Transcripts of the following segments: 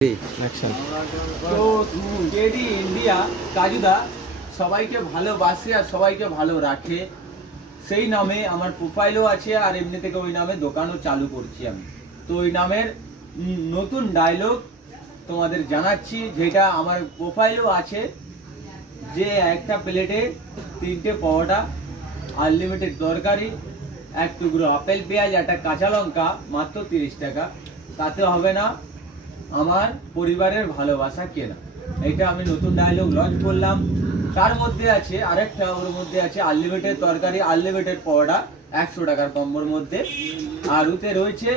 তো JD India কাজুদা সবাইকে ভালোবাসে আর সবাইকে ভালো রাখে, সেই নামে আমার প্রোফাইলও আছে আর এমনি থেকে ওই নামে দোকানও চালু করছি আমি। তো ওই নামের নতুন ডায়লগ তোমাদের জানাচ্ছি, যেটা আমার প্রোফাইলও আছে, যে একটা প্লেটে 3টে পরোটা, আনলিমিটেড তরকারি, এক টুকরো আপেল পেঁয়াজ, একটা কাঁচা লঙ্কা, মাত্র 30 টাকা। তাতে হবে না আমার পরিবারের ভালোবাসা কেনা। এটা আমি নতুন ডায়লগ লঞ্চ করলাম। তার মধ্যে আছে আরেকটা, ওর মধ্যে আছে আনলিমিটেড তরকারি, আনলিমিটেড পরোটা 100 টাকার কম্বোর মধ্যে। আর ওতে রয়েছে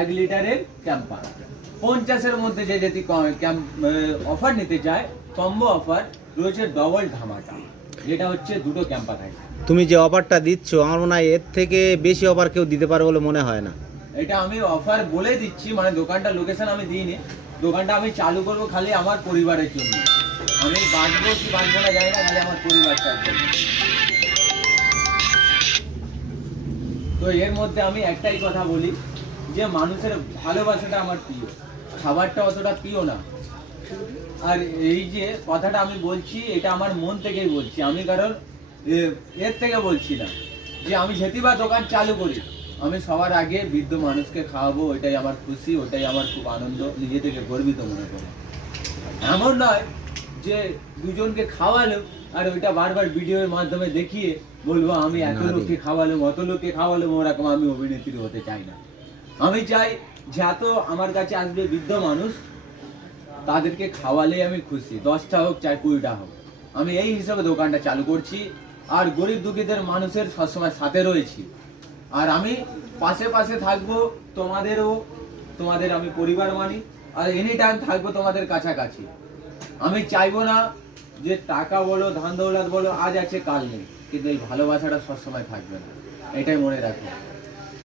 1 লিটারের ক্যাম্পার। 50-এর মধ্যে যে যদি অফার নিতে চায়, কম্বো অফার রয়েছে ডবল ধামাকা, যেটা হচ্ছে 2টো ক্যাম্পার থাকে। তুমি যে অফারটা দিচ্ছ, আমার মনে হয় এর থেকে বেশি অফার কেউ দিতে পারে বলে মনে হয় না। এটা আমি অফার বলে দিচ্ছি, মানে দোকানটা লোকেশন আমি দিইনি, দোকানটা আমি চালু করব খালি আমার পরিবারের জন্য। আমি বাঁচবো কি বাঁচবো না জানি না, খালি আমার পরিবারটার জন্য। তো এর মধ্যে আমি একটাই কথা বলি, যে মানুষের ভালোবাসাটা আমার প্রিয়, খাবারটা অতটা প্রিয় না। আর এই যে কথাটা আমি বলছি, এটা আমার মন থেকেই বলছি, আমি কারণ এর থেকে বলছি না। যে আমি যেতিবা দোকান চালু করি, আমি সবার আগে বৃদ্ধ মানুষকে খাওয়াবো, ওইটাই আমার খুশি, ওটাই আমার খুব আনন্দ, নিজে থেকে গর্বিত মনে করি। এমন নয় যে দুজনকে খাওয়ালো আর ওইটা বারবার ভিডিওর মাধ্যমে দেখিয়ে বলবো আমি এত লোককে খাওয়ালাম, অত লোককে খাওয়ালাম, ওরকম আমি অভিনেত্রী হতে চাই না। আমি চাই যে এত আমার কাছে আসবে বৃদ্ধ মানুষ, তাদেরকে খাওয়ালে আমি খুশি, 10টা হোক চাই 20টা হোক। আমি এই হিসাবে দোকানটা চালু করছি, আর গরিব দুঃখীদের মানুষের সবসময় সাথে রয়েছি। আর আমি পাশে পাশে থাকবো, তোমাদের আমি পরিবার মানি, আর এনি টাইম থাকবো তোমাদের কাছাকাছি। আমি চাইবো না যে টাকা বলো, ধান দৌলত বলো, আজ আছে কাল নেই, কিন্তু এই ভালোবাসাটা সবসময় থাকবে না, এটাই মনে রাখো।